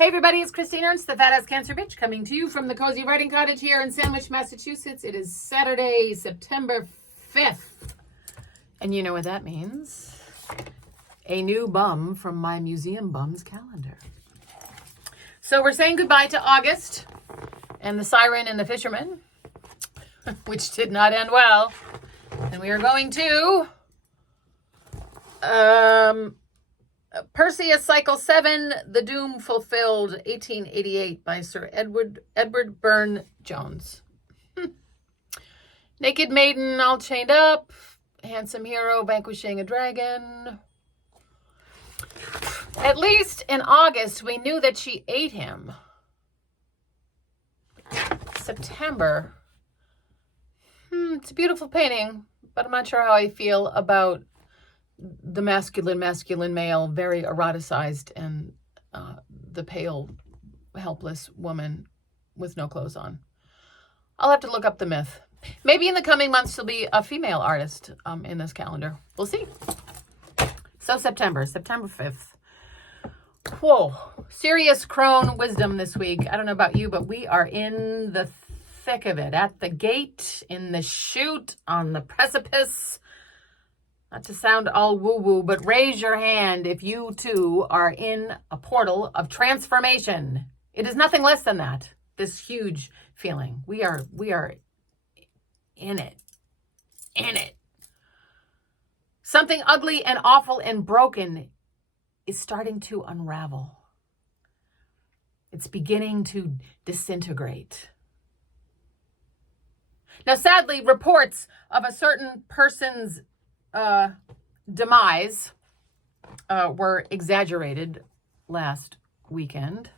Hey everybody, it's Christine Ernst, the Fat Ass Cancer Bitch, coming to you from the Cozy Writing Cottage here in Sandwich, Massachusetts. It is Saturday, September 5th. And you know what that means. A new bum from my Museum Bums calendar. So we're saying goodbye to August and the Siren and the Fisherman, which did not end well. And we are going to Perseus Cycle 7, The Doom Fulfilled, 1888 by Sir Edward Burne-Jones. Naked Maiden all chained up. Handsome hero vanquishing a dragon. At least in August, we knew that she ate him. September. It's a beautiful painting, but I'm not sure how I feel about the masculine male, very eroticized, and the pale, helpless woman with no clothes on. I'll have to look up the myth. Maybe in the coming months there'll be a female artist in this calendar. We'll see. So September 5th. Whoa. Serious crone wisdom this week. I don't know about you, but we are in the thick of it. At the gate, in the chute, on the precipice. Not to sound all woo-woo, but raise your hand if you too are in a portal of transformation. It is nothing less than that. This huge feeling. We are in it. In it. Something ugly and awful and broken is starting to unravel. It's beginning to disintegrate. Now, sadly, reports of a certain person's demise were exaggerated last weekend.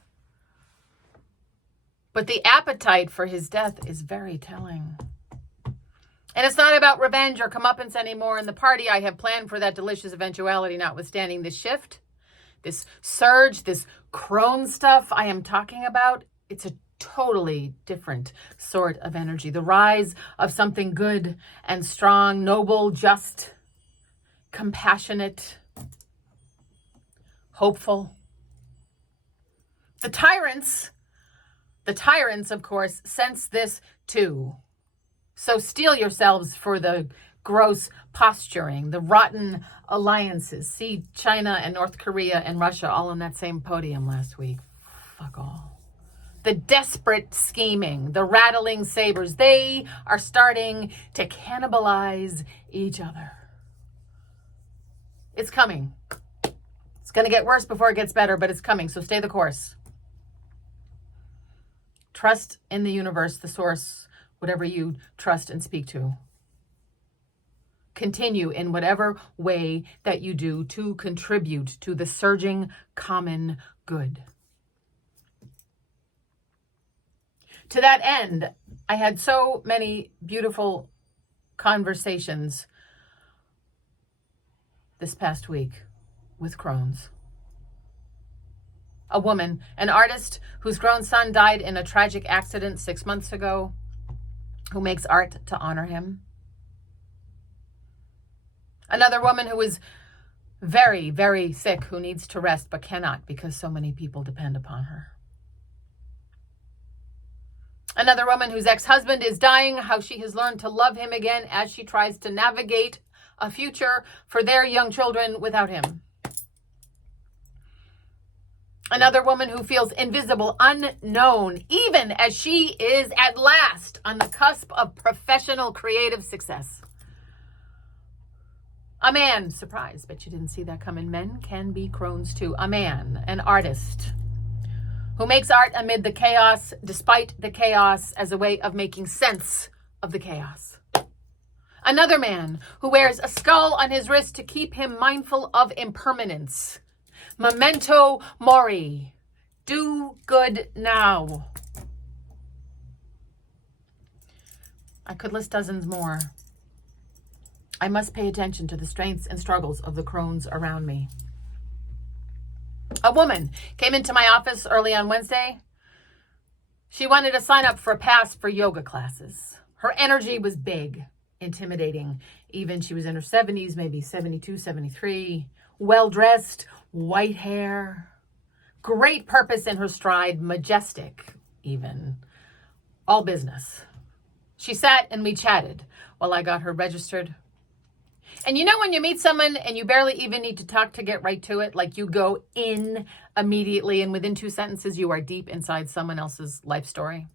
But the appetite for his death is very telling. And it's not about revenge or comeuppance anymore. And the party I have planned for that delicious eventuality, notwithstanding this shift, this surge, this crone stuff I am talking about, it's a totally different sort of energy. The rise of something good and strong, noble, just, compassionate, hopeful. The tyrants, of course, sense this too. So steel yourselves for the gross posturing, the rotten alliances. See China and North Korea and Russia all on that same podium last week. Fuck all. The desperate scheming, the rattling sabers, they are starting to cannibalize each other. It's coming. It's going to get worse before it gets better, but it's coming. So stay the course. Trust in the universe, the source, whatever you trust and speak to. Continue in whatever way that you do to contribute to the surging common good. To that end, I had so many beautiful conversations this past week with crones. A woman, an artist whose grown son died in a tragic accident 6 months ago, who makes art to honor him. Another woman who is very, very sick, who needs to rest but cannot because so many people depend upon her. Another woman whose ex-husband is dying, how she has learned to love him again as she tries to navigate a future for their young children without him. Another woman who feels invisible, unknown, even as she is at last on the cusp of professional creative success. A man, surprise, bet you didn't see that coming. Men can be crones too. A man, an artist, who makes art amid the chaos, despite the chaos, as a way of making sense of the chaos. Another man who wears a skull on his wrist to keep him mindful of impermanence. Memento mori. Do good now. I could list dozens more. I must pay attention to the strengths and struggles of the crones around me. A woman came into my office early on Wednesday. She wanted to sign up for a pass for yoga classes. Her energy was big, intimidating. Even she was in her 70s, maybe 72, 73. Well-dressed, white hair, great purpose in her stride, majestic even, all business. She sat and we chatted while I got her registered. And you know when you meet someone and you barely even need to talk to get right to it, like you go in immediately and within 2 sentences you are deep inside someone else's life story?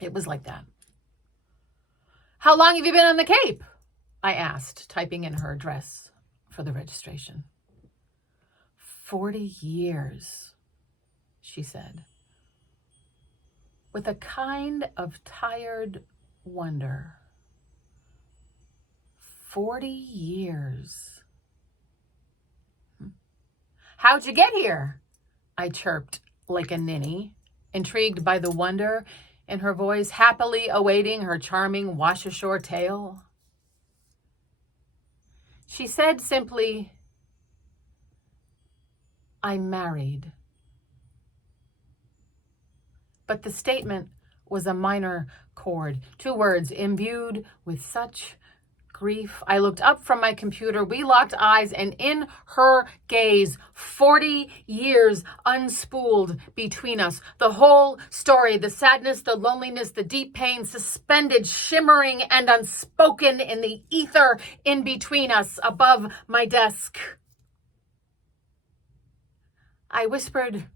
It was like that. How long have you been on the Cape? I asked, typing in her address for the registration. 40 years, she said, with a kind of tired wonder. 40 years. How'd you get here? I chirped like a ninny, intrigued by the wonder in her voice, happily awaiting her charming wash-ashore tale. She said simply, I'm married. But the statement was a minor chord, 2 words imbued with such grief. I looked up from my computer. We locked eyes, and in her gaze, 40 years unspooled between us. The whole story, the sadness, the loneliness, the deep pain, suspended, shimmering, and unspoken in the ether in between us, above my desk. I whispered,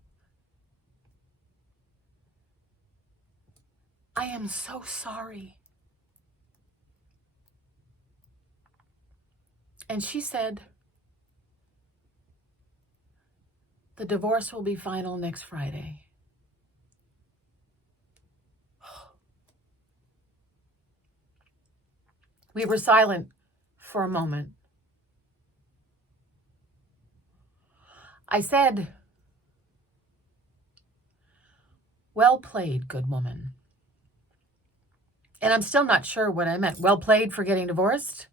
I am so sorry. And she said, the divorce will be final next Friday. We were silent for a moment. I said, well played, good woman. And I'm still not sure what I meant. Well played for getting divorced?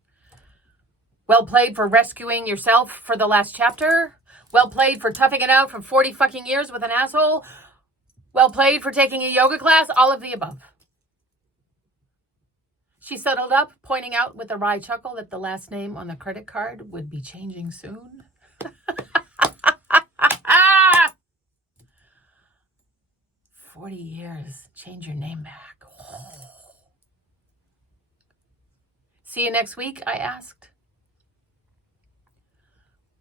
Well played for rescuing yourself for the last chapter? Well played for toughing it out for 40 fucking years with an asshole? Well played for taking a yoga class? All of the above. She settled up, pointing out with a wry chuckle that the last name on the credit card would be changing soon. 40 years, change your name back. Oh. See you next week, I asked.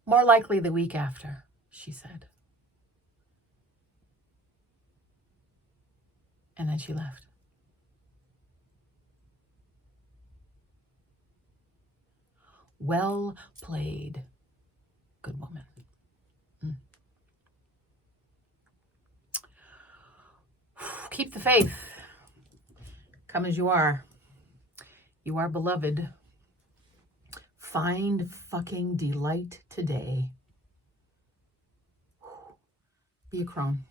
More likely the week after, she said. And then she left. Well played, good woman. Keep the faith. Come as you are. You are beloved. Find fucking delight today. Be a crone.